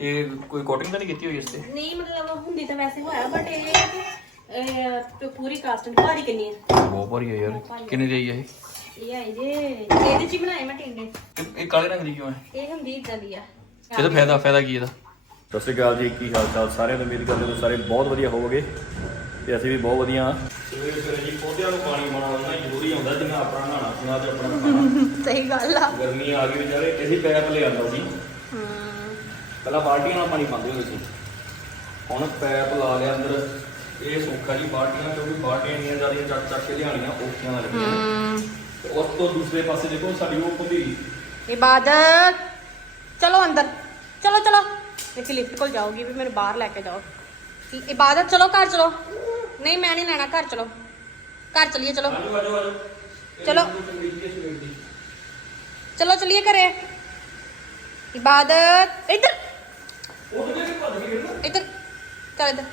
ਇਹ ਕੋਈ ਕੋਟਿੰਗ ਤਾਂ ਨਹੀਂ ਕੀਤੀ ਹੋਈ ਇਸ ਤੇ? ਨਹੀਂ ਮਤਲਬ ਹੁੰਦੀ ਤਾਂ ਵੈਸੇ ਹੋਇਆ ਬਟ ਇਹ ਹੈ ਕਿ ਇਹ ਤੇ ਪੂਰੀ ਕਾਸਟਿੰਗ ਭਾਰੀ ਕਿੰਨੀ ਹੈ? ਬਹੁਤ ਭਾਰੀ ਹੈ ਯਾਰ। ਕਿੰਨੇ ਦੀ ਆਈ ਹੈ ਇਹ? ਆਈ ਜੇ ਇਹਦੇ ਚ ਹੀ ਬਣਾਏ ਮੈਂ ਟਿੰਡੇ। ਇਹ ਇਹ ਕਾਲੇ ਰੰਗ ਦੀ ਕਿਉਂ ਹੈ? ਇਹ ਹੁੰਦੀ ਇਦਾਂ ਦੀ ਆ। ਇਹਦਾ ਫਾਇਦਾ ਫਾਇਦਾ ਕੀ ਇਹਦਾ? ਸਤਿ ਸ਼੍ਰੀ ਅਕਾਲ ਜੀ ਕੀ ਹਾਲ ਚਾਲ? ਸਾਰਿਆਂ ਦੀ ਉਮੀਦ ਕਰਦੇ ਹਾਂ ਸਾਰੇ ਬਹੁਤ ਵਧੀਆ ਹੋਵੋਗੇ ਤੇ ਅਸੀਂ ਵੀ ਬਹੁਤ ਵਧੀਆ ਹਾਂ। ਸਵੇਰੇ ਸਵੇਰੇ ਜੀ ਪੌਦਿਆਂ ਨੂੰ ਪਾਣੀ ਪਾਉਣਾ ਉਹਨਾਂ ਜ਼ਰੂਰੀ ਹੁੰਦਾ ਜਿਵੇਂ ਆਪਣਾ ਨਹਾਣਾ ਪੀਣਾ ਤੇ ਆਪਣਾ ਖਾਣਾ ਸਹੀ ਗੱਲ ਆ। ਗਰਮੀ ਆ ਗਈ ਵਿਚਾਰੇ ਅਸੀਂ ਪੈਪ ਲੈ ਆਂਦਾ ਜੀ। ਪਹਿਲਾਂ ਬਾਲਟੀਆਂ ਨਾਲ ਪਾਣੀ ਪਾਉਂਦੇ ਹੁੰਦੇ ਸੀ। ਹੁਣ ਪੈਪ ਲਾ ਲਿਆ ਅੰਦਰ। ਇਹ ਸੌਖਾ ਜੀ ਬਾਲਟੀਆਂ ਕਿਉਂਕਿ ਬਾਲਟੀਆਂ ਇੰਨੀਆਂ ਜ਼ਿਆਦਾ ਚੱਕ ਚੱਕ ਕੇ ਲਿਆਣੀਆਂ ਔਖੀਆਂ ਲੱਗਦੀਆਂ ਤੇ ਉਸ ਤੋਂ ਦੂਸਰੇ ਪਾਸੇ ਦੇਖੋ ਸਾਡੀ ਉਹ ਭੰਬੀਰੀ ਇਬਾਦਤ ਚਲੋ ਅੰਦਰ। ਚਲੋ ਚਲੋ। ਦੇਖੀ ਲਿਫਟ ਕੋਲ ਜਾਓਗੀ ਵੀ ਮੈਨੂੰ ਬਾਹਰ ਲੈ ਕੇ ਜਾਓ। ਇਬਾਦਤ ਚਲੋ ਘਰ ਚਲੋ। ਨਹੀਂ ਮੈਂ ਨਹੀਂ ਲੈਣਾ ਘਰ ਚਲੋ। ਘਰ ਚਲੀਏ ਚਲੋ। ਆਜੋ ਆਜੋ ਆਜੋ। ਚਲੋ। ਚਲੋ ਚਲੀਏ ਘਰੇ। ਇਬਾਦਤ ਇੱਧਰ। ਨਾ ਇੱਧਰ ਚੱਲ ਇੱਧਰ।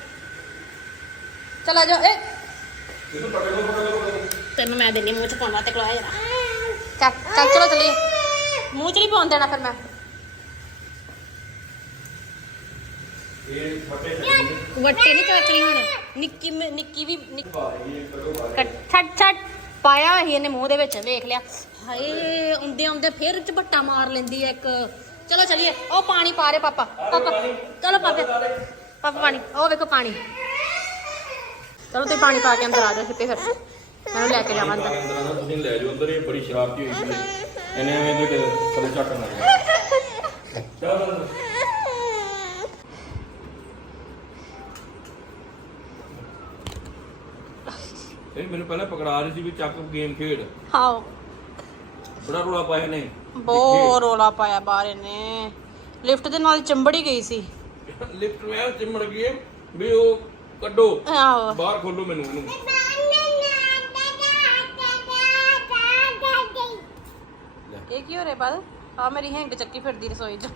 ਚਲ ਜਾ ਏ। ਤੈਨੂੰ ਮੈਂ ਦੇਣੀ ਮੂੰਹ ਚ ਪਾਉਣ ਵਾਸਤੇ ਕਲੋਇਆ ਜਰਾ। ਚੱਲ ਚੱਲ ਚਲੋ ਚਲੀਏ। ਮੂੰਹ ਚ ਨਹੀਂ ਪਾਉਣ ਦੇਣਾ ਫਿਰ ਮੈਂ। ਵੱਟੇ ਨਹੀਂ ਚੱਕਣੀ ਹੁਣ। ਨਿੱਕੀ ਨਿੱਕੀ ਵੀ ਛੱਡ ਛੱਡ। ਪਾਇਆ ਸੀ ਇਹਨੇ ਮੂੰਹ ਦੇ ਵਿੱਚ ਵੇਖ ਲਿਆ। ਹਾਏ ਆਉਂਦੇ ਆਉਂਦੇ ਫਿਰ ਝਪੱਟਾ ਮਾਰ ਲੈਂਦੀ ਐ ਇੱਕ। ਚਲੋ ਚਲੀਏ। ਉਹ ਪਾਣੀ ਪਾ ਰੇ ਪਾਪਾ। ਪਾਪਾ ਚਲੋ ਪਾਪਾ। ਪਾਪਾ ਪਾਣੀ। ਉਹ ਵੇਖੋ ਪਾਣੀ। ਚਲੋ ਤੇ ਪਾਣੀ ਪਾ ਕੇ ਅੰਦਰ ਆ ਜਾਓ ਛਿੱਪੇ ਫਿਰ। ਮੈਨੂੰ ਲੈ ਕੇ ਜਾਵਾਂ ਅੰਦਰ ਤੁਸੀਂ ਲੈ ਜਾਓ ਅੰਦਰ ਇਹ ਬੜੀ ਸ਼ਰਾਰਤੀ ਹੋਈ ਸੀ। ਇਹਨੇ ਐਵੇਂ ਦੇ ਥੱਲੇ ਝੱਟਣ ਲੱਗ ਚਲ ਇਹ ਮੈਨੂੰ ਪਹਿਲਾਂ ਪਕੜਾ ਰਹੀ ਸੀ ਵੀ ਚੱਕ ਗੇਮ ਖੇਡ। ਆਓ। ਬੜਾ ਰੋਲਾ ਪਾਇਆ ਨੇ ਬਹੁਤ ਰੋਲਾ ਪਾਇਆ ਬਾਹਰ ਇਹਨੇ। ਲਿਫਟ ਦੇ ਨਾਲ ਚੰਬੜੀ ਗਈ ਸੀ। ਲਿਫਟ ਮੈਂ ਚਿਮੜ ਗਈ ਵੀ ਉਹ ਕੱਢੋ। ਆਹੋ। ਬਾਹਰ ਖੋਲੋ ਮੈਨੂੰ ਇਹਨੂੰ। ਇਹ ਕੀ ਹੋ ਰਿਹਾ ਬਾਦ ਆ ਮੇਰੀ ਹੈਂਗ ਚੱਕੀ ਫਿਰਦੀ ਰਸੋਈ 'ਚ।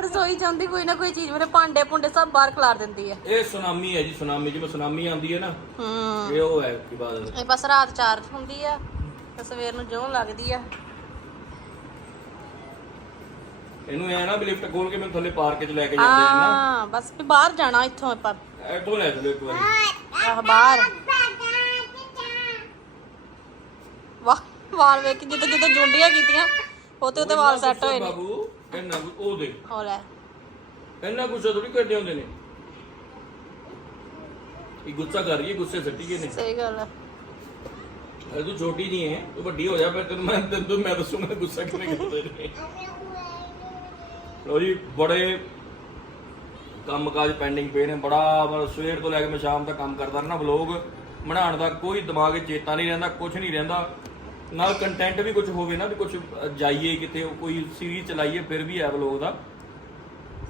ਰਸੋਈ 'ਚ ਆਉਂਦੀ ਕੋਈ ਨਾ ਕੋਈ ਚੀਜ਼ ਮੇਰੇ ਭਾਂਡੇ ਭੁੰਡੇ ਸਭ ਬਾਹਰ ਖਲਾਰ ਦਿੰਦੀ ਹੈ ਇਹ ਸੁਨਾਮੀ ਹੈ ਜੀ ਸੁਨਾਮੀ ਜਿਵੇਂ ਸੁਨਾਮੀ ਆਉਂਦੀ ਹੈ ਨਾ ਹੂੰ। ਇਹ ਉਹ ਹੈ ਕੀ ਬਾਤ ਇਹ ਬਸ ਰਾਤ ਚਾਰਜ ਹੁੰਦੀ ਆ ਤੇ ਸਵੇਰ ਨੂੰ ਜਿਉਂ ਲੱਗਦੀ ਆ। ਇਹਨੂੰ ਐ ਨਾ ਵੀ ਲਿਫਟ ਖੋਲ ਕੇ ਮੈਨੂੰ ਥੱਲੇ ਪਾਰਕ 'ਚ ਲੈ ਕੇ ਜਾਂਦੇ ਨੇ ਨਾ। ਹਾਂ ਬਸ ਵੀ ਬਾਹਰ ਜਾਣਾ ਇੱਥੋਂ ਆਪਾਂ। ਇੱਥੋਂ ਲੈ ਚਲੋ ਇੱਕ ਵਾਰੀ। ਆਹ ਬਾਹਰ। ਵਾਹ ਵਾਲ ਵੇਖ ਜਿੱਦਾਂ ਜਿੱਦਾਂ ਜੁੰਡੀਆਂ ਕੀਤੀਆਂ ਉੱਤੇ ਉੱਤੇ ਵਾਲ ਸੈੱਟ ਹੋਏ ਨੇ। ਬਾਬੂ ਇੰਨਾ ਕੁ- ਉਹ ਦੇ ਹੋ ਲੈ। ਇੰਨਾ ਗੁੱਸਾ ਥੋੜੀ ਕਰਦੇ ਹੁੰਦੇ ਨੇ। ਇਹ ਗੁੱਸਾ ਕਰ ਰਹੀ ਹੈ ਗੁੱਸੇ ਸੱਟੀ ਗਏ ਨੇ। ਸਹੀ ਗੱਲ ਆ। ਅਰੇ ਤੂੰ ਛੋਟੀ ਨਹੀਂ ਹੈ ਤੂੰ ਵੱਡੀ ਹੋ ਜਾ ਫਿਰ ਤੈਨੂੰ ਮੈਂ ਤੈਨੂੰ ਮੈਂ ਦੱਸੂਗਾ ਗੁੱਸਾ ਕਿਵੇਂ ਕਰਦੇ ਨੇ। ਲੋ ਜੀ ਬੜੇ ਕੰਮ ਕਾਜ ਪੈਂਡਿੰਗ ਪਏ ਨੇ। ਬੜਾ ਮਤਲਬ ਸਵੇਰ ਤੋਂ ਲੈ ਕੇ ਮੈਂ ਸ਼ਾਮ ਤੱਕ ਕੰਮ ਕਰਦਾ ਰਹਿਣਾ ਵਲੋਗ ਬਣਾਉਣ ਦਾ ਕੋਈ ਦਿਮਾਗ ਚੇਤਾ ਨਹੀਂ ਰਹਿੰਦਾ ਕੁਝ ਨਹੀਂ ਰਹਿੰਦਾ। ਨਾਲ ਕੰਟੈਂਟ ਵੀ ਕੁਝ ਹੋਵੇ ਨਾ ਵੀ ਕੁਝ ਜਾਈਏ ਕਿਤੇ ਕੋਈ ਸੀਰੀਜ਼ ਚਲਾਈਏ ਫਿਰ ਵੀ ਹੈ ਵਲੋਗ ਦਾ।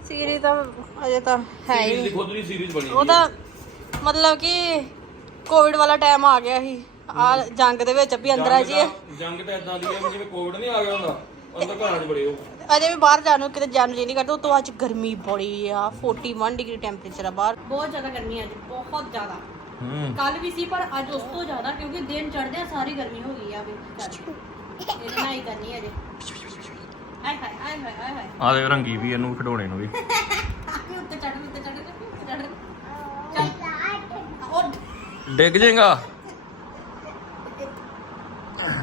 ਸੀਰੀ ਤਾਂ ਅਜੇ ਤਾਂ ਹੈ ਹੀ ਸੀਰੀਜ਼ ਦੀ ਨਹੀਂ। ਖੁਦ ਦੀ ਸੀਰੀਜ਼ ਬਣੀ ਉਹ ਤਾਂ ਮਤਲਬ ਕਿ ਕੋਵਿਡ ਵਾਲਾ ਟਾਈਮ ਆ ਗਿਆ ਸੀ। ਆ ਜੰਗ ਦੇ ਵਿੱਚ ਵੀ ਅੰਦਰ ਆ ਜੀ ਜੰਗ ਤਾਂ- ਜੰਗ ਤਾਂ ਇਦਾਂ ਦੀ ਹੈ ਵੀ ਜਿਵੇਂ ਕੋਵਿਡ ਨਹੀਂ ਆ ਗਿਆ ਹੁੰਦਾ। ਅੰਦਰ ਘਰਾਂ 'ਚ ਬੜੇ ਹੋ। ਅਜੇ ਵੀ ਬਾਹਰ ਜਾਣ ਨੂੰ ਕਿਤੇ ਜਾਣ ਜੀ ਨਹੀਂ ਕਰਦਾ ਉਤੋਂ ਅੱਜ ਗਰਮੀ ਬੜੀ ਆ 41 ਡਿਗਰੀ ਟੈਂਪਰੇਚਰ ਆ ਬਾਹਰ। ਬਹੁਤ ਜ਼ਿਆਦਾ ਗਰਮੀ ਆ ਅੱਜ ਬਹੁਤ ਜ਼ਿਆਦਾ। ਹੂੰ। ਕੱਲ ਵੀ ਸੀ ਪਰ ਅੱਜ ਉਸ ਤੋਂ ਜ਼ਿਆਦਾ ਕਿਉਂਕਿ ਦਿਨ ਚੜ੍ਹਦੇ ਸਾਰੀ ਗਰਮੀ ਹੋ ਗਈ ਆ ਵੀ। ਇਹਦੇ ਨਾਲ ਹੀ ਕਰਨੀ ਅਜੇ। ਆਏ ਹਾਏ ਆਏ ਹਾਏ ਆਏ ਹਾਏ। ਆ ਦੇ ਰੰਗੀ ਵੀ ਇਹਨੂੰ ਖਿਡੌਣੇ ਨੂੰ ਵੀ। ਉੱਤੇ ਚੜ੍ਹ ਉੱਤੇ ਚੜ੍ਹ ਉੱਤੇ ਚੜ੍ਹ। ਚੱਲ। ਉਹ ਡਿੱਗ ਜਾਏਗਾ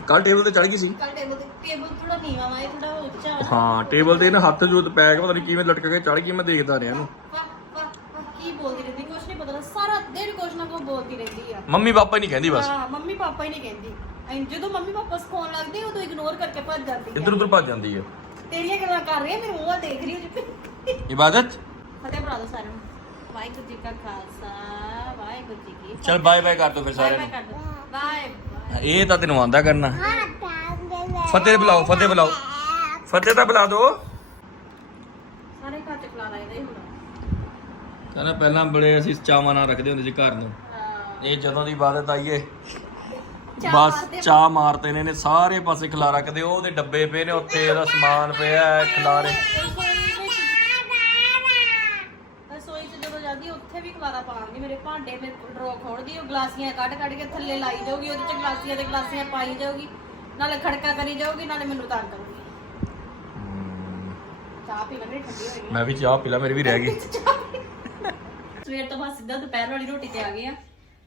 ਕੱਲ ਟੇਬਲ ਤੇ ਚੜ ਗਈ ਸੀ? ਕੱਲ ਟੇਬਲ ਤੇ ਟੇਬਲ ਥੋੜਾ ਨੀਵਾ ਵਾ ਇਹ ਥੋੜਾ ਉੱਚਾ ਵਾ। ਹਾਂ ਟੇਬਲ ਤੇ ਇਹਨੇ ਹੱਥ ਜੋਤ ਪੈ ਕੇ ਪਤਾ ਨਹੀਂ ਕਿਵੇਂ ਲਟਕ ਕੇ ਚੜ ਗਈ ਮੈਂ ਦੇਖਦਾ ਰਿਹਾ ਇਹਨੂੰ। ਵਾਹ ਵਾਹ ਵਾਹ ਕੀ ਬੋਲਦੀ ਰਹਿੰਦੀ ਕੁਛ ਨਹੀਂ ਪਤਾ ਸਾਰਾ ਦਿਨ ਕੁਛ ਨਾ ਕੁਛ ਬੋਲਦੀ ਰਹਿੰਦੀ ਆ। ਮੰਮੀ ਪਾਪਾ ਹੀ ਨਹੀਂ ਕਹਿੰਦੀ ਬਸ। ਹਾਂ ਮੰਮੀ ਪਾਪਾ ਹੀ ਨਹੀਂ ਕਹਿੰਦੀ। ਐਂ ਜਦੋਂ ਮੰਮੀ ਪਾਪਾ ਸਿਖਾਉਣ ਲੱਗਦੇ ਉਦੋਂ ਇਗਨੋਰ ਕਰਕੇ ਭੱਜ ਜਾਂਦੀ ਇੱਧਰ ਆ ਉੱਧਰ ਭੱਜ ਜਾਂਦੀ ਹੈ ਤੇਰੀਆਂ ਗੱਲਾਂ ਕਰ ਰਹੀ ਆ ਮੇਰੇ ਮੂੰਹ ਵੱਲ ਦੇਖ ਰਹੀ ਹੋ ਇਬਾਦਤ? ਫਤਿਹ ਬੁਲਾ ਦੋ ਸਾਰਿਆਂ ਨੂੰ। ਵਾਹਿਗੁਰੂ ਜੀ ਕਾ ਖਾਲਸਾ ਵਾਹਿਗੁਰੂ ਜੀ ਕੀ ਚਲ ਬਾਏ ਬਾਏ ਕਰ ਦੋ ਫਿਰ ਸਾਰਿਆਂ ਨੂੰ। ਬਾਏ ਇਹ ਤਾਂ ਤੈਨੂੰ ਆਂਦਾ ਕਰਨਾ। ਫਤਿਹ ਬੁਲਾਓ ਫਤਿਹ ਬੁਲਾਓ। ਫਤਿਹ ਤਾਂ ਬੁਲਾ ਦੋ। ਸਾਰੇ ਘਰ ਚ ਖਲਾਰਾ ਇਹਦਾ ਹੀ ਹੁੰਦਾ ਕਹਿੰਦਾ ਪਹਿਲਾਂ ਬੜੇ ਅਸੀਂ ਚਾਵਾਂ ਨਾਲ ਰੱਖਦੇ ਹੁੰਦੇ ਸੀ ਘਰ ਨੂੰ। ਇਹ ਜਦੋਂ ਦੀ ਇਬਾਦਤ ਆਈਏ ਬਸ ਮਾਰਦੇ- ਚਾਹ ਮਾਰਤੇ ਨੇ ਇਹਨੇ ਸਾਰੇ ਪਾਸੇ ਖਿਲਾਰਾ ਕਦੇ ਉਹਦੇ ਡੱਬੇ ਪਏ ਨੇ ਉੱਥੇ ਇਹਦਾ ਸਮਾਨ ਪਿਆ ਖਿਲਾਰੇ ਰਸੋਈ ਵਿੱਚ ਰਸੋਈ ਚ ਜਦੋਂ ਜਾਂਦੀ ਉੱਥੇ ਵੀ ਖਲਾਰਾ ਪਾਉਂਦੀ ਮੇਰੇ ਭਾਂਡੇ ਮੇ ਡਰੋ ਖੋਲਦੀ ਉਹ ਗਲਾਸੀਆਂ ਕੱਢ ਕੱਢ ਕੇ ਥੱਲੇ ਲਾਈ ਜਾਊਗੀ ਉਹਦੇ ਚ ਗਲਾਸੀਆਂ ਤੇ ਗਲਾਸੀਆਂ ਪਾਈ ਜਾਊਗੀ ਨਾਲੇ ਖੜਕਾ ਕਰੀ ਜਾਊਗੀ ਨਾਲੇ ਮੈਨੂੰ ਤੰਗ ਕਰੂਗੀ। ਚਾਹ ਪੀ ਲੈਂਦੇ ਠੰਡੀ ਹੋਏਗੀ ਮੈਂ ਵੀ ਚਾਹ ਪੀ ਲਾ ਮੇਰੀ ਵੀ ਰਹਿ ਗਈ। ਸਵੇਰ ਤੋਂ ਬਾਅਦ ਸਿੱਧਾ ਦੁਪਹਿਰ ਵਾਲੀ ਰੋਟੀ ਤੇ ਆ ਗਏ ਆ।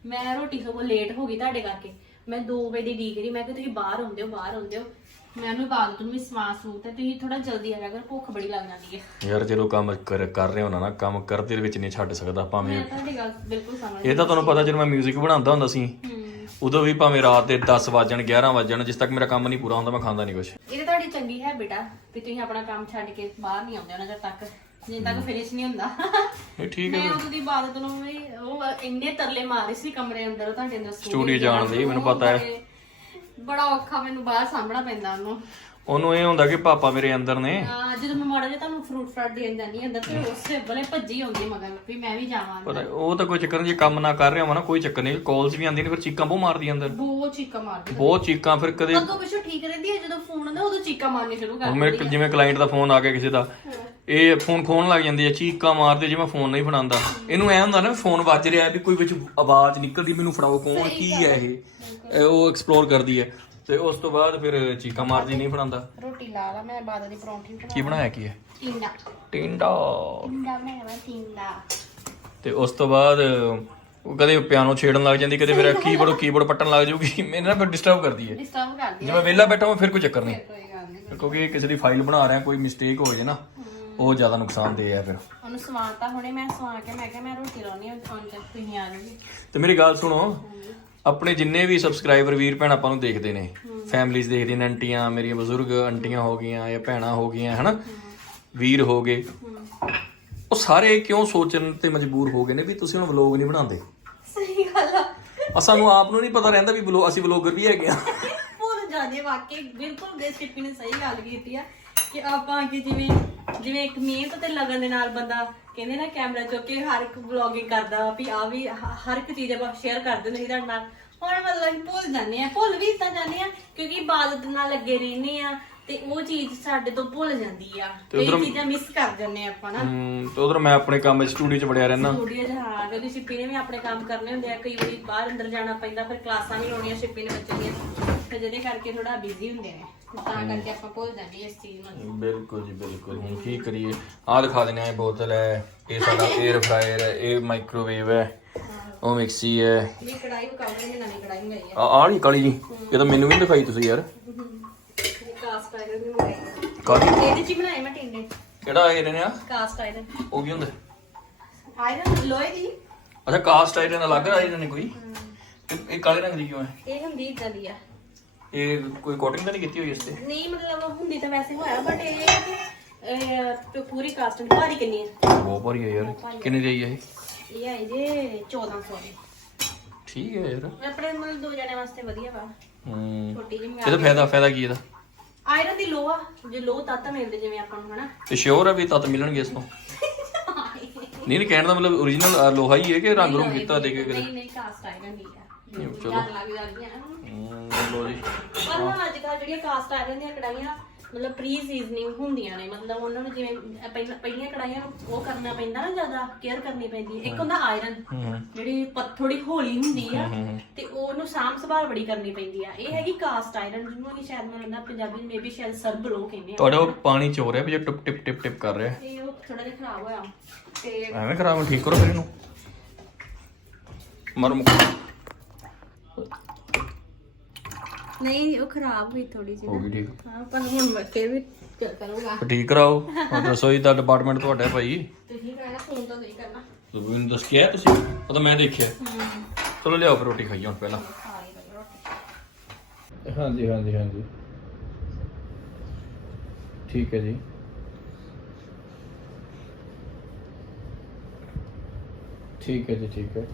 ਮੈਂ ਰੋਟੀ ਸਗੋਂ ਲੇਟ ਹੋ ਗਈ ਤੁਹਾਡੇ ਕਰਕੇ। ਮੈਂ 2 ਵਜੇ ਦੀ ਡੀਕ ਰਹੀ ਮੈਂ ਕਿ ਤੁਸੀਂ ਬਾਹਰ ਹੁੰਦੇ ਹੋ ਬਾਹਰ ਹੁੰਦੇ ਹੋ। ਮੈਂ ਉਹਨੂੰ ਬਾਗ ਤੋਂ ਵੀ ਸਮਾਨ ਸੂਤ ਤੇ ਤੁਸੀਂ ਥੋੜਾ ਜਲਦੀ ਆ ਜਾਇਆ ਕਰੋ ਭੁੱਖ ਬੜੀ ਲੱਗ ਜਾਂਦੀ ਹੈ। ਯਾਰ ਜਦੋਂ ਕੰਮ ਕਰ ਕਰ ਰਹੇ ਹੋਣਾ ਨਾ ਕੰਮ ਕਰਦੇ ਦੇ ਵਿੱਚ ਨਹੀਂ ਛੱਡ ਸਕਦਾ ਭਾਵੇਂ ਮੈਂ ਤੁਹਾਡੀ ਗੱਲ ਬਿਲਕੁਲ ਸਮਝ ਇਹ ਤਾਂ ਤੁਹਾਨੂੰ ਪਤਾ ਜਦੋਂ ਮੈਂ 뮤직 ਬਣਾਉਂਦਾ ਹੁੰਦਾ ਸੀ ਹੂੰ। ਉਦੋਂ ਵੀ ਭਾਵੇਂ ਰਾਤ ਦੇ 10 ਵਜਣ 11 ਵਜਣ ਜਿਸ ਤੱਕ ਮੇਰਾ ਕੰਮ ਨਹੀਂ ਪੂਰਾ ਹੁੰਦਾ ਮੈਂ ਖਾਂਦਾ ਨਹੀਂ ਕੁਝ ਇਹ ਤਾਂ ਤੁਹਾਡੀ ਚੰਗੀ ਹੈ ਬੇਟਾ ਵੀ ਤੁਸੀਂ ਆਪਣਾ ਕੰਮ ਛੱਡ ਕੇ ਬਾਹਰ ਨਹੀਂ ਆਉਂਦੇ ਉਹਨਾਂ ਚਿਰ ਤੱਕ ਜਿੰਨ ਤੱਕ ਫਿਨਿਸ਼ ਨਹੀਂ ਹੁੰਦਾ। ਇਹ ਠੀਕ ਹੈ ਮੈਂ ਉਦੋਂ ਦੀ ਬਾਤ ਨੂੰ ਵੀ ਉਹ ਇੰਨੇ ਤਰਲੇ ਮਾਰ ਸੀ ਕਮਰੇ ਅੰਦਰ ਤੁਹਾਡੇ ਅੰਦਰ Studio ਜਾਣ ਲਈ, ਮੈਨੂੰ ਪਤਾ ਹੈ। ਬੜਾ ਔਖਾ ਮੈਨੂੰ ਬਾਹਰ ਸਾਹਮਣਾ ਪੈਂਦਾ ਉਹਨੂੰ। ਉਹਨੂੰ ਇਹ ਹੁੰਦਾ ਕਿ ਪਾਪਾ ਮੇਰੇ ਅੰਦਰ ਨੇ। ਆ ਜਦੋਂ ਮੈਂ ਮਾੜਾ ਜਿਹਾ ਤੁਹਾਨੂੰ ਫਰੂਟ ਫਰਾਟ ਦੇਣ ਜਾਂਦੀ ਹਾਂ ਅੰਦਰ ਤੇ ਉਸੇ ਵੇਲੇ ਭੱਜੀ ਆਉਂਦੀ ਮਗਰ ਵੀ ਮੈਂ ਵੀ ਜਾਵਾਂ ਪਰ ਉਹ ਤਾਂ ਕੋਈ ਚੱਕਰ ਨਹੀਂ ਜੇ ਕੰਮ ਨਾ ਕਰ ਰਿਹਾ ਹੋਵਾਂ ਨਾ ਕੋਈ ਚੱਕਰ ਨਹੀਂ ਕਾਲਸ ਵੀ ਆਉਂਦੀਆਂ ਨੇ ਫਿਰ ਚੀਕਾਂ ਬਹੁਤ ਮਾਰਦੀ ਅੰਦਰ। ਬਹੁਤ ਚੀਕਾ ਮਾਰਦੀ ਬਹੁਤ ਚੀਕਾਂ ਫਿਰ ਕਦੇ ਅੱਗੋਂ ਪਿੱਛੋਂ ਠੀਕ ਰਹਿੰਦੀ ਹੈ ਜਦੋਂ ਫੋਨ ਆਉਂਦਾ ਉਦੋਂ ਚੀਕਾ ਮਾਰਨੀ ਸ਼ੁਰੂ ਕਰ ਹੁਣ ਮੇਰੇ ਕੋਲ ਜਿਵੇਂ ਕਲਾਇੰਟ ਦਾ ਫੋਨ ਆ ਗਿਆ ਕਿਸੇ ਦਾ ਇਹ ਫੋਨ ਖੋਣ ਲੱਗ ਜਾਂਦੀ ਹੈ ਚੀਕਾਂ ਮਾਰਦੇ ਜਿਵੇਂ ਫੋਨ ਨਹੀਂ ਫੜਾਉਂਦਾ। ਇਹਨੂੰ ਐ ਹੁੰਦਾ ਨਾ ਫੋਨ ਵੱਜ ਰਿਹਾ ਵੀ ਕੋਈ ਵਿੱਚ ਆਵਾਜ਼ ਨਿਕਲਦੀ ਮੈਨੂੰ ਫੜਾਓ ਕੌਣ ਕੀ ਹੈ ਇਹ? ਇਹ ਉਹ ਐਕਸਪਲੋਰ ਕਰਦੀ ਹੈ ਤੇ ਉਸ ਤੋਂ ਬਾਅਦ ਫਿਰ ਚੀਕਾਂ ਮਾਰਦੀ ਨਹੀਂ ਫੜਾਉਂਦਾ ਰੋਟੀ ਲਾ ਲਾ ਮੈਂ ਬਾਦ ਦੀ ਪਰੌਂਠੀ ਬਣਾ ਕੀ ਬਣਾਇਆ ਕੀ ਹੈ? ਟਿੰਡਾ। ਟਿੰਡਾ। ਟਿੰਡਾ ਮੈਂ ਟਿੰਡਾ। ਤੇ ਉਸ ਤੋਂ ਬਾਅਦ ਉਹ ਕਦੇ ਪਿਆਨੋ ਛੇੜਨ ਲੱਗ ਜਾਂਦੀ ਕਦੇ ਫਿਰ ਕੀਬੋਰਡ ਕੀਬੋਰਡ ਪੱਟਣ ਲੱਗ ਜਾਊਗੀ ਮੈਨੂੰ ਨਾ ਫਿਰ ਡਿਸਟਰਬ ਕਰਦੀ ਹੈ। ਡਿਸਟਰਬ ਕਰਦੀ ਜੇ ਮੈਂ ਵਿਹਲਾ ਬੈਠਾ ਹਾਂ ਫਿਰ ਕੋਈ ਚੱਕਰ ਨਹੀਂ। ਕਿਉਂਕਿ ਕਿਸੇ ਦੀ ਫਾਈਲ ਬਣਾ ਰਿਹਾ ਕੋਈ ਮਿਸਟੇਕ ਹੋ ਜੇ ਨਾ ਉਹ ਜ਼ਿਆਦਾ ਨੁਕਸਾਨਦੇਹ ਹੈ ਫਿਰ। ਉਹਨੂੰ ਸਵਾਤਾ ਹੁਣੇ ਮੈਂ ਸਵਾ ਕੇ ਮੈਂ ਕਿਹਾ ਮੈਂ ਰੋਟੀ ਲਾਉਣੀ ਆ ਫੋਨ ਤੇ ਤੁਸੀਂ ਆ ਜਾਓਗੇ ਤੇ ਮੇਰੀ ਗੱਲ ਸੁਣੋ ਆਪਣੇ ਜਿੰਨੇ ਵੀ ਸਬਸਕ੍ਰਾਈਬਰ ਵੀਰ ਭੈਣ ਆਪਾਂ ਨੂੰ ਦੇਖਦੇ ਨੇ ਫੈਮਲੀਜ਼ ਦੇਖਦੀਆਂ ਨੇ ਆਂਟੀਆਂ ਮੇਰੀਆਂ ਬਜ਼ੁਰਗ ਆਂਟੀਆਂ ਹੋ ਗਈਆਂ ਜਾਂ ਭੈਣਾਂ ਹੋ ਗਈਆਂ ਹਨਾ? ਵੀਰ ਹੋ ਗਏ। ਉਹ ਸਾਰੇ ਕਿਉਂ ਸੋਚਣ ਤੇ ਮਜਬੂਰ ਹੋ ਗਏ ਨੇ ਵੀ ਤੁਸੀਂ ਹੁਣ ਵਲੋਗ ਨਹੀਂ ਬਣਾਉਂਦੇ? ਸਹੀ ਗੱਲ ਆ। ਆ ਸਾਨੂੰ ਆਪ ਨੂੰ ਨਹੀਂ ਪਤਾ ਰਹਿੰਦਾ ਵੀ ਵਲੋ ਅਸੀਂ ਵਲੋਗਰ ਵੀ ਹੈਗੇ ਆ। ਭੁੱਲ ਜਾਂਦੇ ਵਾਕਈ। ਬਿਲਕੁਲ ਬੇਸਿਕ ਨੇ ਸਹੀ ਗੱਲ ਕੀਤੀ ਆ ਕਿ ਆਪਾਂ ਕਿ ਜਿਵੇਂ ਜਿਵੇਂ ਇੱਕ ਮਿਹਨਤ ਤੇ ਲਗਨ ਦੇ ਨਾਲ ਬੰਦਾ ਕਹਿੰਦੇ ਨਾ ਕੈਮਰਾ ਚੁੱਕ ਕੇ ਹਰ ਇੱਕ ਵਲੌਗਿੰਗ ਕਰਦਾ ਵੀ ਆ ਵੀ ਹ- ਹਰ ਇੱਕ ਚੀਜ਼ ਆਪਾਂ ਸ਼ੇਅਰ ਕਰਦੇ ਨਹੀਂ ਤੁਹਾਡੇ ਨਾਲ। ਹੁਣ ਮਤਲਬ ਅਸੀਂ ਭੁੱਲ ਜਾਂਦੇ ਆ ਭੁੱਲ ਵੀ ਤਾਂ ਜਾਂਦੇ ਆ ਕਿਉਂਕਿ ਇਬਾਦਤ ਨਾਲ ਲੱਗੇ ਰਹਿੰਦੇ ਆ ਤੇ ਉਹ ਚੀਜ਼ ਸਾਡੇ ਤੋਂ ਭੁੱਲ ਜਾਂਦੀ ਆ। ਕਈ ਚੀਜ਼ਾਂ ਮਿਸ ਕਰ ਜਾਂਦੇ ਆ ਆਪਾਂ ਨਾ। ਹਮ, ਤੇ ਉਧਰ ਮੈਂ ਆਪਣੇ ਕੰਮ ਸਟੂਡੀਓ 'ਚ ਵੜਿਆ ਰਹਿਣਾ ਸਟੂਡੀਓ 'ਚ ਹਾਂ ਕਦੀ ਸ਼ਿੱਪੀ ਨੇ ਵੀ ਆਪਣੇ ਕੰਮ ਕਰਨੇ ਹੁੰਦੇ ਆ ਕਈ ਵਾਰੀ ਬਾਹਰ ਅੰਦਰ ਜਾਣਾ ਪੈਂਦਾ ਫਿਰ ਕਲਾਸਾਂ ਵੀ ਲਾਉਣੀਆਂ ਸ਼ਿੱਪੀ ਨੇ ਬੱਚੇ ਦੀਆਂ ਤੇ ਜਿਹਦੇ ਕਰਕੇ ਥੋੜਾ ਬਿਜ਼ੀ ਹੁੰਦੇ ਨੇ। ਤਾਂ ਕਰਕੇ ਆਪਾਂ ਭੁੱਲ ਜਾਂਦੇ ਹਾਂ ਇਸ ਚੀਜ਼ ਨੂੰ। ਬਿਲਕੁਲ ਜੀ ਬਿਲਕੁਲ। ਹੁਣ ਕੀ ਕਰੀਏ? ਆਹ ਦਿਖਾ ਦਿੰਦੇ ਆ ਬੋਤਲ ਹੈ ਇਹ ਸਾਡਾ 에ਅਰ ਫਰਾਇਰ ਹੈ ਇਹ ਮਾਈਕ੍ਰੋਵੇਵ ਹੈ ਉਹ ਮਿਕਸੀ ਹੈ। ਵੀ ਕੜਾਈ ਪਕਾਉਣੀ ਮੈਂ ਨਵੀਂ ਕੜਾਈ ਮੰਗਾਈ ਆ ਆਹ ਵਾਲੀ ਕਾਲੀ ਜੀ ਇਹ ਤਾਂ ਮੈਨੂੰ ਵੀ ਨੀ ਦਿਖਾਈ ਤੁਸੀਂ ਯਾਰ। ਹੈ ਇਹ ਕਾਸਟ ਆਇਰਨ ਦੀ ਮੰਗਾਈ ਹੈ। ਕਾਲੀ ਇਹਦੇ ਚ ਹੀ ਬਣਾਏ ਮੈਂ ਟਿੰਡੇ। ਕਿਹੜਾ ਆਇਰਨ ਆ? ਕਾਸਟ ਆਇਰਨ ਉਹ ਕੀ ਹੁੰਦਾ। ਆਇਰਨ ਲੋਹੇ ਦੀ? ਅੱਛਾ ਕਾਸਟ ਆਇਰਨ ਅਲੱਗ ਆਇਰਨ ਨੇ ਕੋਈ? ਇਹ- ਇਹ ਕਾਲੇ ਰੰਗ ਦੀ ਕਿਉਂ ਹੈ? ਇਹ ਹੁੰਦੀ ਇਦਾਂ ਦੀ ਆ। ਇਹ ਕੋਈ ਕੋਟਿੰਗ ਤਾਂ ਨਹੀਂ ਕੀਤੀ ਹੋਈ ਇਸ ਤੇ? ਨਹੀਂ ਮਤਲਬ ਹੁੰਦੀ ਤਾਂ ਵੈਸੇ ਹੋਇਆ ਬਟ ਇਹ ਹੈ ਕਿ ਇਹ ਪੂਰੀ ਕਾਸਟ ਭਾਰੀ ਕਿੰਨੀ ਹੈ? ਬਹੁਤ ਭਾਰੀ ਹੈ ਯਾਰ। ਕਿੰਨੇ ਦੀ ਆਈ ਹੈ ਇਹ? ਇਹ ਆਈ ਜੇ 1400 ਦੀ। ਠੀਕ ਹੈ ਯਾਰ। ਆਪਣੇ ਮਤਲਬ ਦੋ ਜਣੇ ਵਾਸਤੇ ਵਧੀਆ ਵਾ। ਹੂੰ। ਛੋਟੀ ਜਿਹੀ ਇਹਦਾ ਫਾਇਦਾ ਫਾਇਦਾ ਕੀ ਇਹਦਾ? ਆਇਰਨ ਦੀ ਲੋਹਾ ਜੇ ਲੋਹ ਤੱਤ ਮਿਲਦੇ ਜਿਵੇਂ ਆਪਾਂ ਨੂੰ ਹਨਾ? ਤੇ ਸ਼ੋਰ ਹੈ ਵੀ ਤਤ ਮਿਲਣਗੇ ਇਸ ਤੋਂ? ਨਹੀਂ ਨਹੀਂ ਕਹਿਣ ਦਾ ਮਤਲਬ origignal ਲੋਹਾ ਹੀ ਹੈ ਕਿ ਰੰਗ ਰੰਗ ਕੀਤਾ ਦੇ ਕੇ ਨਹੀਂ ਨਹੀਂ ਕਾਸਟ ਆਇਰਨ ਦੀ ਆ ਨਹੀਂ, ਚਲੋ। ਲੱਗ ਜਾਂਦੀਆਂ ਨਾ ਹੂੰ ਲੋ ਜੀ। ਪਰ ਹੁਣ ਅੱਜ ਕੱਲ੍ਹ ਜਿਹੜੀਆਂ ਕਾਸਟ ਆਇਰਨ ਦੀਆਂ ਕੜਾਈਆਂ ਮਤਲਬ ਪ੍ਰੀ ਸੀਜ਼ਨਿੰਗ ਹੁੰਦੀਆਂ ਨੇ ਮਤਲਬ ਉਹਨਾਂ ਨੂੰ ਜਿਵੇਂ ਪਹਿਲਾਂ ਪਹਿਲੀਆਂ ਕੜਾਈਆਂ ਨੂੰ ਉਹ ਕਰਨਾ ਪੈਂਦਾ ਨਾ ਜ਼ਿਆਦਾ ਕੇਅਰ ਕਰਨੀ ਪੈਂਦੀ ਹੈ। ਇੱਕ ਹੁੰਦਾ ਆਇਰਨ ਜਿਹੜੀ ਪ- ਥੋੜੀ ਹੌਲੀ ਹੁੰਦੀ ਆ ਤੇ ਉਹਨੂੰ ਸਾਂਭ ਸੰਭਾਲ ਬੜੀ ਕਰਨੀ ਪੈਂਦੀ ਆ। ਇਹ ਹੈਗੀ ਕਾਸਟ ਆਇਰਨ ਜਿਹਨੂੰ ਅਸੀਂ ਸ਼ਾਇਦ ਮੈਨੂੰ ਲੱਗਦਾ ਪੰਜਾਬੀ ਮੇਬੀ ਸ਼ਾਇਦ ਸਰਬ ਲੋ ਕਹਿੰਦੇ ਆ। ਤੁਹਾਡਾ ਉਹ ਪਾਣੀ ਚੋ ਰਿਹਾ ਵੀ ਜੇ ਟਿਪ ਟਿਪ ਟਿਪ ਟਿਪ ਕਰ ਰਿਹਾ। ਤੇ ਉਹ ਥੋੜਾ ਜਿਹਾ ਖਰਾਬ ਹੋਇਆ। ਤੇ ਐਵੇਂ ਖਰਾਬ ਠੀਕ ਕਰੋ ਫਿਰ ਇਹਨੂੰ। ਮਰ ਮੁੱਕ ਨਹੀਂ ਉਹ ਖਰਾਬ ਹੋਈ ਥੋੜੀ ਜਿਹੀ ਹੋ ਗਈ ਠੀਕ। ਹਾਂ ਪਰ ਹੁਣ ਮੈਂ ਫਿਰ ਵੀ ਚੱਲ ਕਰੂੰਗਾ। ਫਿਰ ਠੀਕ ਕਰਾਓ। ਹੁਣ ਰਸੋਈ ਦਾ ਡਿਪਾਰਟਮੈਂਟ ਤੁਹਾਡਾ ਹੈ ਭਾਈ? ਤੁਸੀਂ ਕਹਿਣਾ ਫੋਨ ਤਾਂ ਨਹੀਂ ਕਰਨਾ। ਤੁਸੀਂ ਮੈਨੂੰ ਦੱਸ ਕੇ ਆਏ ਤੁਸੀਂ? ਉਹ ਤਾਂ ਮੈਂ ਦੇਖਿਆ। ਚਲੋ ਲਿਆਓ ਫਿਰ ਰੋਟੀ ਖਾਈਏ ਹੁਣ ਪਹਿਲਾਂ। ਹਾਂਜੀ ਹਾਂਜੀ ਹਾਂਜੀ। ਠੀਕ ਹੈ ਜੀ। ਠੀਕ ਹੈ ਜੀ ਠੀਕ ਹੈ।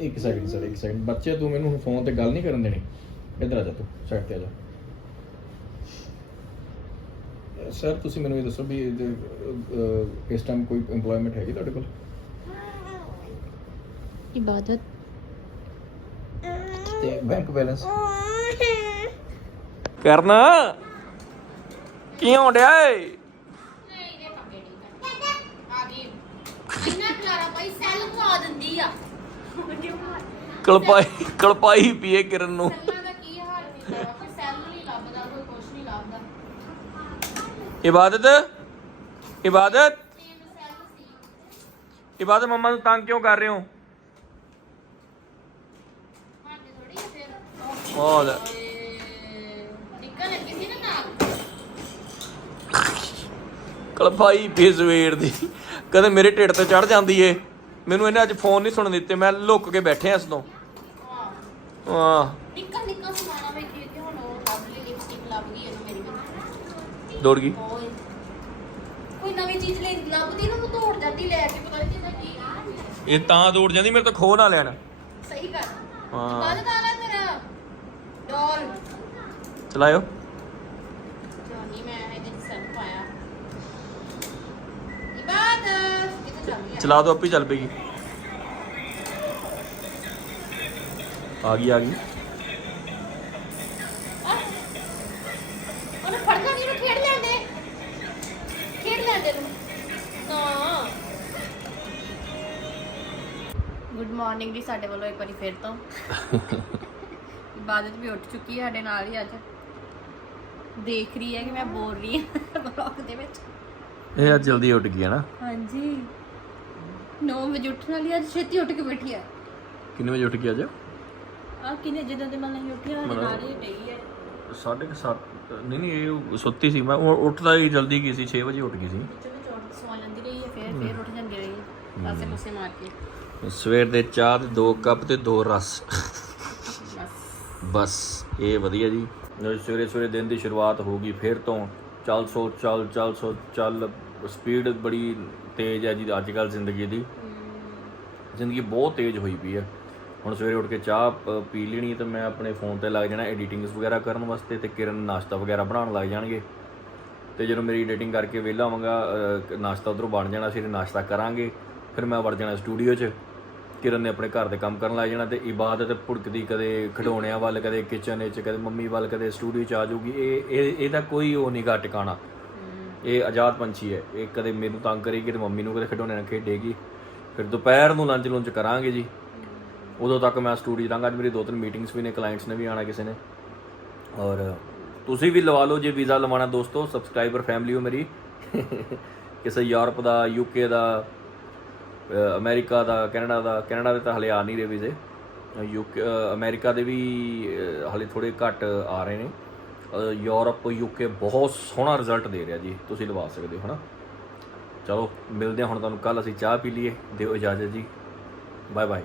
ਇੱਕ ਸੈਕਿੰਡ ਸਰ ਇੱਕ ਸੈਕਿੰਡ ਬੱਚੇ ਤੂੰ ਮੈਨੂੰ ਫੋਨ ਤੇ ਗੱਲ ਨਹੀਂ ਕਰਨ ਦੇਣੀ। ਇੱਧਰ ਆ ਜਾ ਤੂੰ ਸਾਈਡ ਤੇ ਆ ਜਾ। ਸਰ ਤੁਸੀਂ ਮੈਨੂੰ ਇਹ ਦੱਸੋ ਵੀ ਇਹਦੇ, ਅਹ, ਇਸ ਟਾਈਮ ਕੋਈ EMPLOYMENT ਹੈਗੀ ਤੁਹਾਡੇ ਕੋਲ? ਇਬਾਦਤ। ਤੇ ਬੈਂਕ ਬੈਲੈਂਸ ਕਰਨਾ? ਕੀ ਹੋਣ ਡਿਆ ਏ? ਇੰਨਾ ਖਲਾਰਾ ਪਈ ਸੈੱਲ ਖਵਾ ਦਿੰਦੀ ਆ। ਕਲਪਾਈ ਕਲਪਾਈ ਪੀਏ ਕਿਰਨ ਨੂੰ। ਸੈੱਲਾਂ ਦਾ ਕੀ ਹਾਲ ਕੀਤਾ ਵਾ? ਕੋਈ ਸੈੱਲ ਨਹੀਂ ਲੱਭਦਾ ਕੋਈ ਕੁਛ ਨਹੀਂ ਲੱਭਦਾ। ਇਬਾਦਤ? ਇਬਾਦਤ? ਤਿੰਨ ਸੈੱਲ ਸੀ। ਇਬਾਦਤ ਮੰਮਾ ਨੂੰ ਤੰਗ ਕਿਉਂ ਕਰ ਰਹੇ ਹੋ? ਸਾਡੇ ਥੋੜੀ ਆ ਫਿਰ। ਉਹ ਲੈ। ਓਏ, ਨਿੱਕਾ ਲੱਗੀ ਸੀ ਨਾ ਨਾਲ? ਕਲਪਾਈ ਪੀ ਸਵੇਰ ਦੀ। ਕਦੇ ਮੇਰੇ ਢਿੱਡ ਤੇ ਚੜ ਜਾਂਦੀ ਏ। ਮੈਨੂੰ ਇਹਨੇ ਅੱਜ ਫੋਨ ਨਹੀਂ ਸੁਣਨ ਦਿੱਤੇ ਮੈਂ ਲੁੱਕ ਕੇ ਬੈਠੇ ਇਸ ਤੋਂ। ਹਾਂ। ਹਾਂ ਨਿੱਕਾ ਨਿੱਕਾ ਸਮਾਨਾ ਵੇਖੀ ਤੇ ਹੁਣ ਉਹ ਲੱਭ ਲਈ ਲਿਪਸਟਿਕ ਲੱਭ ਗਈ ਇਹਨੂੰ ਮੇਰੀ ਵੀ। ਦੌੜ ਗਈ। ਓਏ। ਕੋਈ ਨਵੀਂ ਚੀਜ਼ ਲਈ ਲੱਭਦੀ ਨਾ ਉਹ ਤੋੜ ਜਾਂਦੀ ਲੈ ਕੇ ਪਤਾ ਨਹੀਂ ਕਿਹਦਾ ਕੀ ਇਹ ਤਾਂ ਦੌੜ ਜਾਂਦੀ ਮੇਰੇ ਤੋਂ ਖੋ ਨਾ ਲੈਣ। ਸਹੀ ਕਰ ਹਾਂ। ਗੱਲ ਤਾਂ ਨਾ ਤੇਰਾ ਡੋਲ। ਚਲਾਇਓ। ਜੋਨੀ ਮੈਂ ਇਹਦੇ ਚ ਸੈੱਲ ਪਾਇਆ। ਇਬਾਦਤ ਕਿੱਥੇ ਚੱਲ ਦੋ ਆਪੇ ਚੱਲ ਪਏਗੀ। ਆ ਗਈ ਆ ਗਈ। ਉਹਨੇ ਫੜਨਾ ਨਹੀਂ ਨੂੰ ਖੇਡ ਲੈਂਦੇ। ਖੇਡ ਲੈਂਦੇ ਨੂੰ। ਨਾ ਗੁੱਡ ਮਾਰਨਿੰਗ ਜੀ ਸਾਡੇ ਵੱਲੋਂ ਇੱਕ ਵਾਰੀ ਫੇਰ ਤੋਂ। ਇਬਾਦਤ ਵੀ ਉੱਠ ਚੁੱਕੀ ਹੈ ਸਾਡੇ ਨਾਲ ਹੀ ਅੱਜ। ਦੇਖ ਰਹੀ ਹੈ ਕਿ ਮੈਂ ਬੋਲ ਰਹੀ ਹਾਂ ਬਲੌਗ ਦੇ ਵਿੱਚ। ਇਹ ਅੱਜ ਜਲਦੀ ਉੱਠ ਗਈ ਹੈ ਨਾ। ਹਾਂਜੀ। 9 ਵਜੇ ਉੱਠਣ ਵਾਲੀ ਅੱਜ ਛੇਤੀ ਉੱਠ ਕੇ ਬੈਠੀ ਆ। ਕਿੰਨੇ ਵਜੇ ਉੱਠ ਗਈ ਅੱਜ? ਆ ਕਿਨੇ ਜਦੋਂ ਦੇ ਮੈਂ ਨਹੀਂ ਉੱਠਿਆ ਸਾਡੇ ਨਾਲ ਹੀ ਡਈ ਹੈ ਸਾਢੇ ਕੁ ਸੱਤ ਨਹੀਂ ਨਹੀਂ ਇਹ ਸੁੱਤੀ ਸੀ। ਮੈਂ ਉਹ ਉੱਠਦਾ ਹੀ ਜਲਦੀ ਗਈ ਸੀ 6 ਵਜੇ ਉੱਠ ਗਈ ਸੀ। ਵਿੱਚੋਂ ਵਿੱਚ ਉੱਠ ਸੌ ਜਾਂਦੀ ਰਹੀ ਹੈ ਫੇਰ ਫੇਰ ਉੱਠ ਜਾਂਦੀ ਰਹੀ ਹੈ ਪਾਸੇ ਪੁੱਸੇ ਮਾਰ ਕੇ। ਸਵੇਰ ਦੇ ਚਾਹ ਦੇ ਕੱਪ ਤੇ ਦੋ ਰਸ। ਬਸ। ਇਹ ਵਧੀਆ ਜੀ। ਸਵੇਰੇ ਸਵੇਰੇ ਦਿਨ ਦੀ ਸ਼ੁਰੂਆਤ ਹੋ ਗਈ ਫਿਰ ਤੋਂ ਚੱਲ ਸੋ ਚੱਲ ਚੱਲ ਸੋ ਚੱਲ ਸਪੀਡ ਬੜੀ ਤੇਜ਼ ਹੈ ਜੀ ਅੱਜ ਕੱਲ ਜ਼ਿੰਦਗੀ ਦੀ। ਜ਼ਿੰਦਗੀ ਬਹੁਤ ਤੇਜ਼ ਹੋਈ ਪਈ ਹੈ। ਹੁਣ ਸਵੇਰੇ ਉੱਠ ਕੇ ਚਾਹ ਪ- ਪੀ ਲੈਣੀ ਤੇ ਮੈਂ ਆਪਣੇ ਫੋਨ ਤੇ ਲੱਗ ਜਾਣਾ ਐਡੀਟਿੰਗਸ ਵਗੈਰਾ ਕਰਨ ਵਾਸਤੇ ਤੇ ਕਿਰਨ ਨਾਸ਼ਤਾ ਵਗੈਰਾ ਬਣਾਉਣ ਲੱਗ ਜਾਣਗੇ। ਤੇ ਜਦੋਂ ਮੇਰੀ ਐਡੀਟਿੰਗ ਕਰਕੇ ਵਿਹਲਾ ਹੋਵਾਂਗਾ ਨਾਸ਼ਤਾ ਉਧਰੋਂ ਬਣ ਜਾਣਾ ਸੀ ਨਾਸ਼ਤਾ ਕਰਾਂਗੇ। ਫਿਰ ਮੈਂ ਵੜ ਜਾਣਾ ਸਟੂਡੀਓ 'ਚ। ਕਿਰਨ ਨੇ ਆਪਣੇ ਘਰ ਦੇ ਕੰਮ ਕਰਨ ਲੱਗ ਜਾਣਾ ਤੇ ਇਬਾਦਤ ਭੁੜਕਦੀ ਕਦੇ ਖਿਡੌਣਿਆਂ ਵੱਲ, ਕਦੇ ਕਿਚਨ 'ਚ, ਕਦੇ ਮੰਮੀ ਵੱਲ, ਕਦੇ ਸਟੂਡੀਓ 'ਚ ਆ ਜਾਊਗੀ। ਇਹ ਇਹ, ਇਹਦਾ ਕੋਈ ਉਹ ਨਹੀਂ ਗਾ ਟਿਕਾਣਾ। ਇਹ ਆਜ਼ਾਦ ਪੰਛੀ ਹੈ। ਇਹ ਕਦੇ ਮੈਨੂੰ ਤੰਗ ਕਰੇਗੀ ਤੇ ਮੰਮੀ ਨੂੰ ਕਦੇ ਖਿਡੌਣੇ ਨਾਲ ਖੇਡੇਗੀ। ਫਿਰ ਦੁਪਹਿਰ ਨੂੰ ਲੰਚ ਲੁੰਚ ਕਰਾਂਗੇ ਜੀ। ਉਦੋਂ ਤੱਕ ਮੈਂ ਸਟੂਡੀਓ ਜਾਵਾਂਗਾ ਅੱਜ ਮੇਰੀ ਦੋ ਤਿੰਨ ਮੀਟਿੰਗਸ ਵੀ ਨੇ ਕਲਾਇੰਟਸ ਨੇ ਵੀ ਆਣਾ ਕਿਸੇ ਨੇ। ਔਰ ਤੁਸੀਂ ਵੀ ਲਵਾ ਲਓ ਜੇ ਵੀਜ਼ਾ ਲਵਾਉਣਾ ਦੋਸਤੋ ਸਬਸਕ੍ਰਾਈਬਰ ਫੈਮਿਲੀ ਹੋ ਮੇਰੀ। ਕਿਸੇ ਯੂਰਪ ਦਾ ਯੂਕੇ ਦਾ ਅ, ਅਮਰੀਕਾ ਦਾ ਕੈਨੇਡਾ ਦਾ ਕੈਨੇਡਾ ਦੇ ਤਾਂ ਹਲੇ ਆ ਨਹੀਂ ਰਹੇ ਵੀਜ਼ੇ। ਯੂਕੇ ਅਮਰੀਕਾ ਦੇ ਵੀ ਅ, ਹਲੇ ਥੋੜੇ ਘੱਟ ਆ ਰਹੇ ਨੇ। ਯੂਰਪ ਯੂਕੇ ਬਹੁਤ ਸੋਹਣਾ ਰਿਜ਼ਲਟ ਦੇ ਰਿਹਾ ਜੀ, ਤੁਸੀਂ ਲਵਾ ਸਕਦੇ ਹੋ, ਹਨਾ? ਚਲੋ, ਮਿਲਦੇ ਹਾਂ ਹੁਣ ਤੁਹਾਨੂੰ ਕੱਲ ਅਸੀਂ ਚਾਹ ਪੀ ਲਈਏ, ਦਿਓ ਇਜਾਜ਼ਤ ਜੀ ਬਾਏ ਬਾਏ